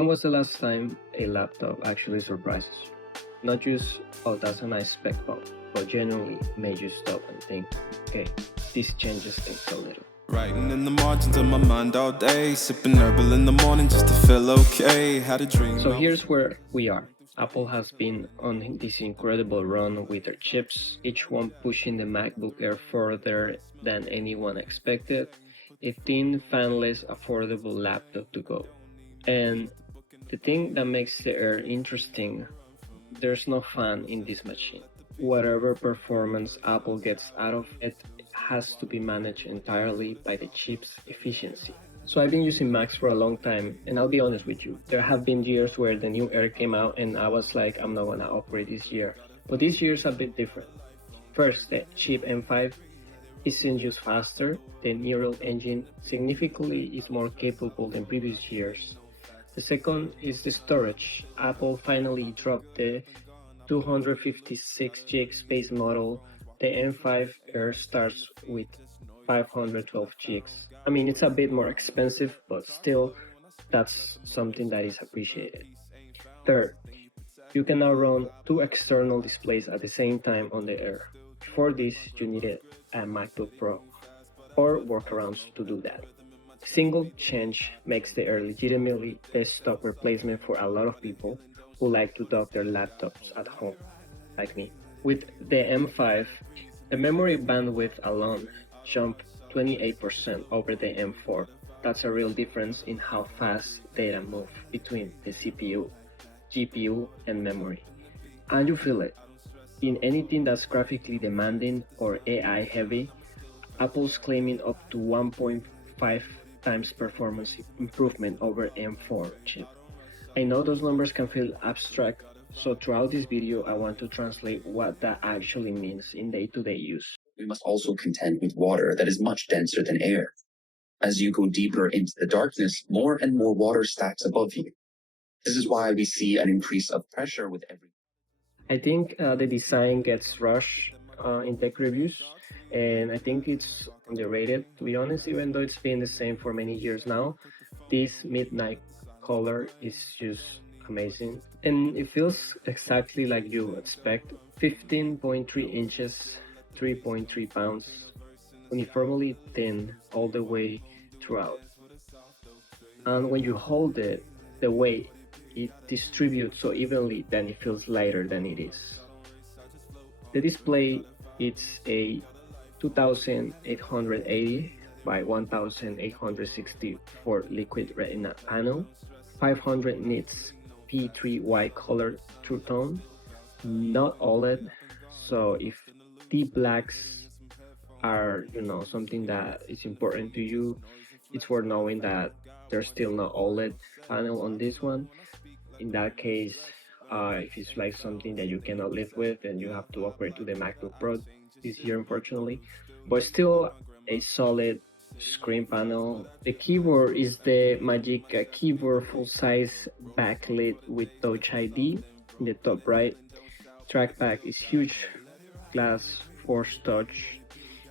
When was the last time a laptop actually surprises you? Not just, oh, that's a nice spec bump, but genuinely made you stop and think, okay, this changes things a little. Writing in the margins of my mind all day, sipping herbal in the morning just to feel okay. Had a dream. So here's where we are. Apple has been on this incredible run with their chips, each one pushing the MacBook Air further than anyone expected, a thin, fanless, affordable laptop to go. And the thing that makes the Air interesting, there's no fan in this machine. Whatever performance Apple gets out of it has to be managed entirely by the chip's efficiency. So I've been using Macs for a long time, and I'll be honest with you, there have been years where the new Air came out and I was like, I'm not gonna upgrade this year. But this year's a bit different. First, the chip M5 isn't just faster, the neural engine significantly is more capable than previous years. The second is the storage. Apple finally dropped the 256 GB space model. The M5 Air starts with 512 GB. I mean, it's a bit more expensive, but still, that's something that is appreciated. Third, you can now run two external displays at the same time on the Air. Before this, you needed a MacBook Pro or workarounds to do that. Single change makes the Air legitimately desktop replacement for a lot of people who like to dock their laptops at home, like me. With the M5, the memory bandwidth alone jumped 28% over the M4. That's a real difference in how fast data move between the CPU, GPU, and memory. And you feel it. In anything that's graphically demanding or AI heavy, Apple's claiming up to 1.5 times performance improvement over M4 chip. I know those numbers can feel abstract, so throughout this video I want to translate what that actually means in day-to-day use. We must also contend with water that is much denser than air. As you go deeper into the darkness, more and more water stacks above you. This is why we see an increase of pressure with every. I think the design gets rushed in tech reviews, and I think it's underrated, to be honest, even though it's been the same for many years now. This midnight color is just amazing, and it feels exactly like you expect. 15.3 inches, 3.3 pounds, uniformly thin all the way throughout. And when you hold it, the weight, it distributes so evenly that it feels lighter than it is. The display, it's a 2880 by 1864 liquid retina panel, 500 nits P3Y color true tone, not OLED. So if deep blacks are, something that is important to you, it's worth knowing that there's still no OLED panel on this one. In that case, if it's like something that you cannot live with, then you have to upgrade to the MacBook Pro this year, unfortunately. But still a solid screen panel. The keyboard is the Magic Keyboard full-size backlit with Touch ID in the top right. Trackpad is huge, glass Force Touch.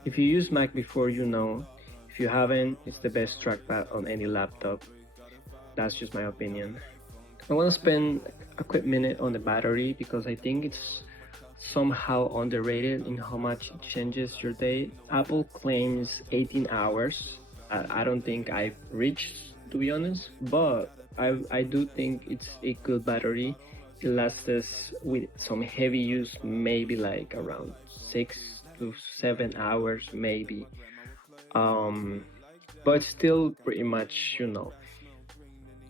If you use Mac before, you know. If you haven't, it's the best trackpad on any laptop. That's just my opinion. I want to spend a quick minute on the battery because I think it's somehow underrated in how much it changes your day. Apple claims 18 hours. I don't think I've reached, to be honest, but I do think it's a good battery. It lasts us with some heavy use, maybe like around 6 to 7 hours, maybe. But still pretty much,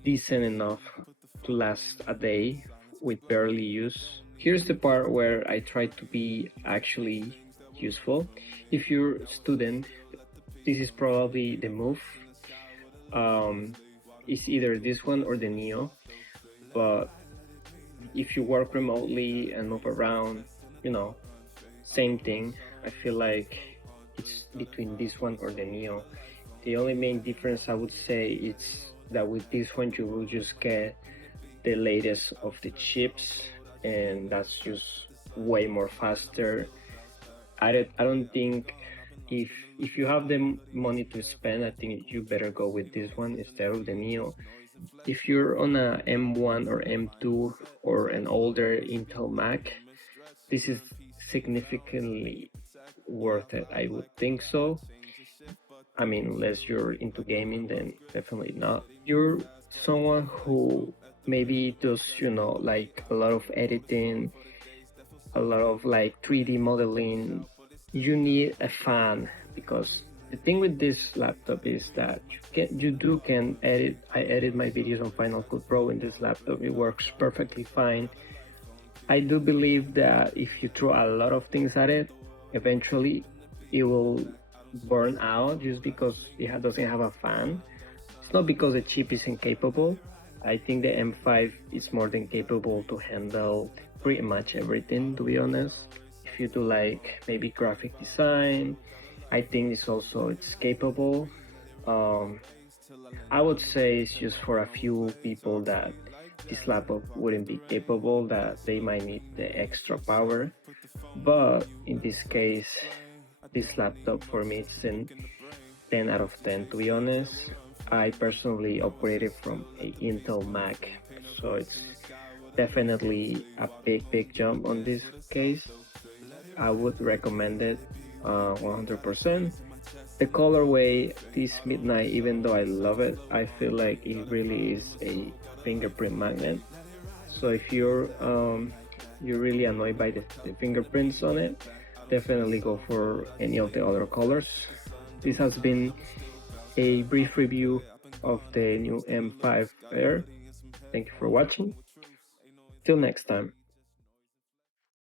decent enough to last a day with barely use. Here's the part where I try to be actually useful. If you're a student, this is probably the move. It's either this one or the Neo, but if you work remotely and move around, same thing. I feel like it's between this one or the Neo. The only main difference I would say is that with this one you will just get the latest of the chips, and that's just way more faster. I don't think if you have the money to spend, I think you better go with this one instead of the Neo. If you're on a M1 or M2 or an older Intel Mac, this is significantly worth it. I would think so. I mean, unless you're into gaming, then definitely not. You're someone who maybe does, like a lot of editing, a lot of like 3D modeling. You need a fan because the thing with this laptop is that you can edit. I edit my videos on Final Cut Pro in this laptop. It works perfectly fine. I do believe that if you throw a lot of things at it, eventually it will burn out just because it doesn't have a fan. It's not because the chip is incapable. I think the M5 is more than capable to handle pretty much everything, to be honest. If you do like maybe graphic design, I think it's capable. Um, I would say it's just for a few people that this laptop wouldn't be capable, that they might need the extra power. But in this case, this laptop for me it's an 10 out of 10, to be honest. I personally operated from a Intel Mac, so it's definitely a big jump on this case. I would recommend it 100%. The colorway, this midnight, even though I love it, I feel like it really is a fingerprint magnet. So if you're really annoyed by the fingerprints on it, definitely go for any of the other colors. This has been a brief review of the new M5 Air. Thank you for watching. Till next time.